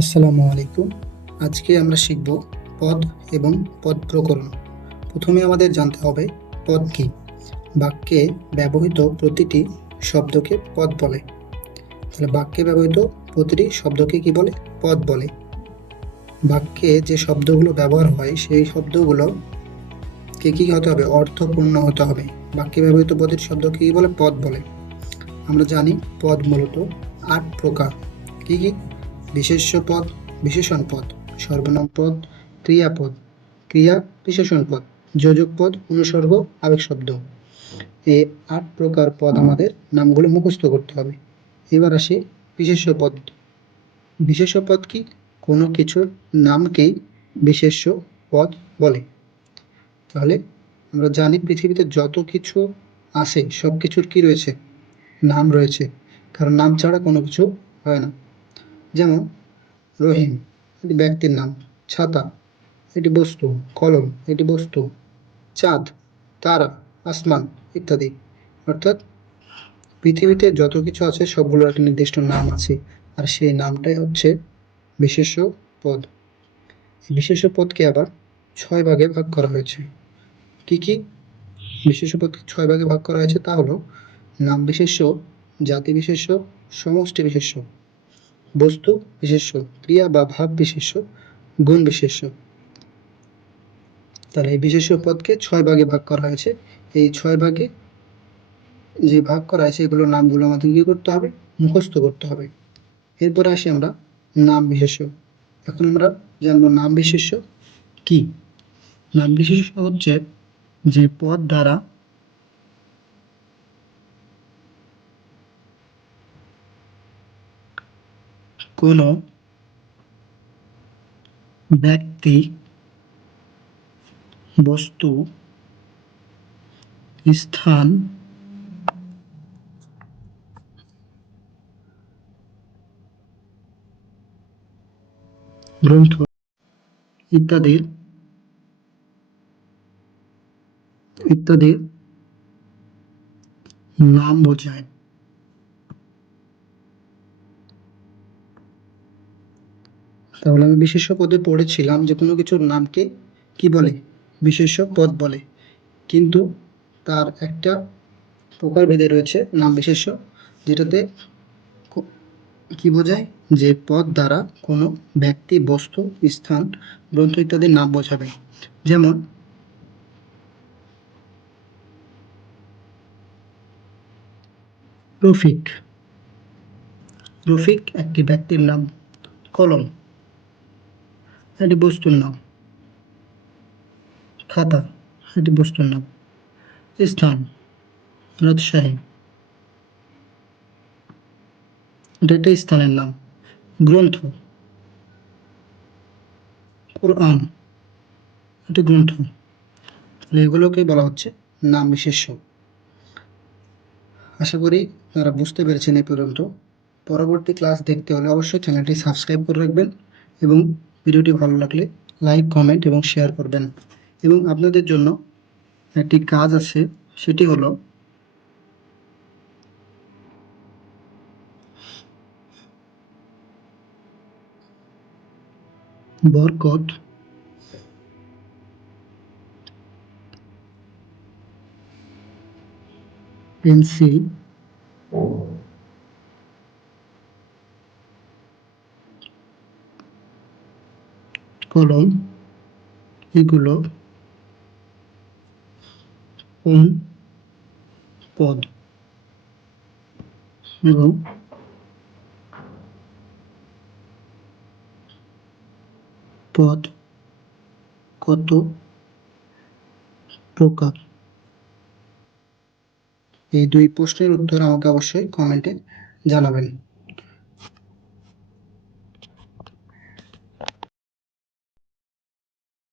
আসসালামু আলাইকুম। আজকে আমরা শিখব পদ এবং পদ প্রকরণ। প্রথমে আমাদের জানতে হবে পদ কি। বাক্যে ব্যবহৃত প্রতিটি শব্দকে পদ বলে। তাহলে বাক্যে ব্যবহৃত প্রতিটি শব্দকে কি বলে? পদ বলে। বাক্যে যে শব্দগুলো ব্যবহার হয় সেই শব্দগুলো কি হতে হবে? অর্থপূর্ণ হতে হবে। বাক্যে ব্যবহৃত প্রতিটি শব্দকে কি বলে? পদ বলে। আমরা জানি পদ মূলত ৮ প্রকার। কি কি? বিশেষ্য পদ, বিশেষণ পদ, সর্বনাম পদ, ক্রিয়াপদ, ক্রিয়া বিশেষণ পদ, যোজক পদ, অনুসর্গ, আবেগ শব্দ। এই ৮ প্রকার পদ আমাদের নামগুলো মুখস্থ করতে হবে। এবার আসি বিশেষ্য পদ। বিশেষ্য পদ কি? কোনো কিছুর নামকেই বিশেষ্য পদ বলে। তাহলে আমরা জানি পৃথিবীতে যত কিছু আছে সব কিছুর কি রয়েছে? নাম রয়েছে, কারণ নাম ছাড়া কোনো কিছু হয় না। যেমন রহিম এটি ব্যক্তির নাম, ছাতা এটি বস্তু, কলম এটি বস্তু, চাঁদ, তারা, আসমান ইত্যাদি। অর্থাৎ পৃথিবীতে যত কিছু আছে সবগুলোর একটা নির্দিষ্ট নাম আছে, আর সেই নামটাই হচ্ছে বিশেষ্য পদ। এই বিশেষ্য পদকে আবার ৬ ভাগে ভাগ করা হয়েছে। কি কি? বিশেষ্য পদকে ৬ ভাগে ভাগ করা হয়েছে, তা হলো নাম বিশেষ্য, জাতি বিশেষ্য, সমষ্টি বিশেষ্য, বস্তু বিশেষ্য, ক্রিয়া বা ভাব বিশেষ্য, গুণ বিশেষ্য। তাহলে এই বিশেষ্য পদকে ৬ ভাগে ভাগ করা হয়েছে। এই ৬ ভাগে যে ভাগ করা হয়েছে এগুলোর নামগুলো আমাদের কি করতে হবে? মুখস্থ করতে হবে। এরপরে আসি আমরা নাম বিশেষ্য। এখন আমরা জানবো নাম বিশেষ্য কি। নাম বিশেষ্য হচ্ছে যে পদ দ্বারা কোনো ব্যক্তি, বস্তু, স্থান, গ্রন্থ ইত্যাদির ইত্যাদির নাম বোঝায়। তাহলে আমি বিশেষ্য পদে পড়েছিলাম যে কোনো কিছুর নামকে কি বলে? বিশেষ্য পদ বলে। কিন্তু তার একটা প্রকারভেদে রয়েছে নাম বিশেষ্য, যেটাতে কি বোঝায়? যে পদ দ্বারা কোনো ব্যক্তি, বস্তু, স্থান, গ্রন্থ ইত্যাদির নাম বোঝাবে। যেমন রফিক। রফিক একটি ব্যক্তির নাম। কলম এটি বস্তুর নাম। খাতা এটি বস্তুর নাম। স্থান রাজশাহী, এটা একটা স্থানের নাম। গ্রন্থ কোরআন, এটি গ্রন্থ। এগুলোকে বলা হচ্ছে নাম বিশেষ্য। আশা করি তারা বুঝতে পেরেছেন এই পর্যন্ত। পরবর্তী ক্লাস দেখতে হলে অবশ্যই চ্যানেলটি সাবস্ক্রাইব করে রাখবেন এবং ভিডিওটি ভালো লাগলে লাইক, কমেন্ট এবং শেয়ার করবেন। এবং আপনাদের জন্য একটি কাজ আছে, সেটি হলো বরকত, পেন্সিল, কলম এগুলো কোন পদ এবং পদ কত প্রকার? এই ২ প্রশ্নের উত্তর আমাকে অবশ্যই কমেন্টে জানাবেন।